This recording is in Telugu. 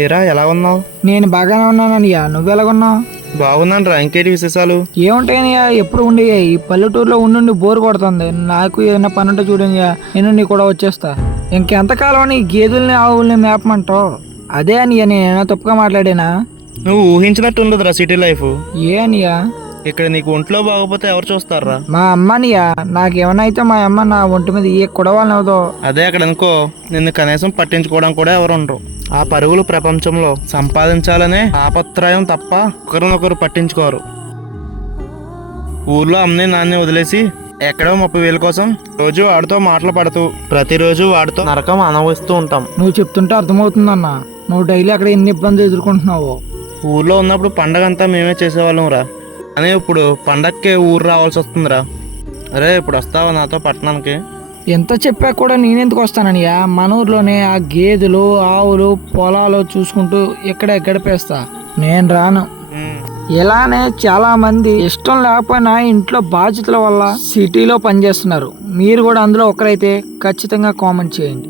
ఏరా ఎలా ఉన్నావు? నేను బాగానే ఉన్నానయ్యా, నువ్వెలాగున్నావు? బాగున్నాను రా. ఇంకేంటి విశేషాలు? ఏముంటాయనయ్యా, ఎప్పుడు ఉండి ఈ పల్లెటూరులో ఉండి బోర్ కొడుతుంది. నాకు ఏదైనా పని ఉంటే చూడయ్యా, నేను నీ కూడా వచ్చేస్తా. ఇంకెంతకాలం అని ఈ గేదెల్ని ఆవుల్ని మేపమంటావు? అదే అనియా, నేనైనా తప్పుగా మాట్లాడేనా? నువ్వు ఊహించినట్టు ఉండదురా సిటీ లైఫ్. ఏ అనియా? ఇక్కడ నీకు ఒంట్లో బాగోపోతే ఎవరు చూస్తారా? మా అమ్మనియా, నాకేమైనా అయితే మా అమ్మ నా ఒంటి మీద ఏ కొడవలని అవదో. అదే అక్కడ అనుకో, నిన్ను కనీసం పట్టించుకోవడం కూడా ఎవరు ఉండరు. ఆ పరుగులు ప్రపంచంలో సంపాదించాలనే ఆపత్రయం తప్ప ఒకరినొకరు పట్టించుకోరు. ఊర్లో అమ్మే నాన్నే వదిలేసి ఎక్కడో 30,000 కోసం రోజు వాడితో మాటలు పడుతూ ప్రతిరోజు వాడితో నరకం అనుభవిస్తూ ఉంటాం. నువ్వు చెప్తుంటే అర్థమవుతుందన్నా, నువ్వు డైలీ అక్కడ ఎన్ని ఇబ్బందులు ఎదుర్కొంటున్నావు. ఊర్లో ఉన్నప్పుడు పండగ అంతా మేమే చేసేవాళ్ళం రా. కానీ ఇప్పుడు పండగకే ఊరు రావాల్సి వస్తుందిరా. అరే ఇప్పుడు వస్తావా నాతో పట్టణానికి? ఎంత చెప్పా కూడా నేనెందుకు వస్తాననియా? మన ఊర్లోనే ఆ గేదెలు ఆవులు పొలాలు చూసుకుంటూ ఇక్కడ గడిపేస్తా. నేను రాను. ఇలానే చాలా మంది ఇష్టం లేకపోయినా ఇంట్లో బాధ్యతల వల్ల సిటీలో పనిచేస్తున్నారు. మీరు కూడా అందులో ఒకరైతే ఖచ్చితంగా కామెంట్ చేయండి.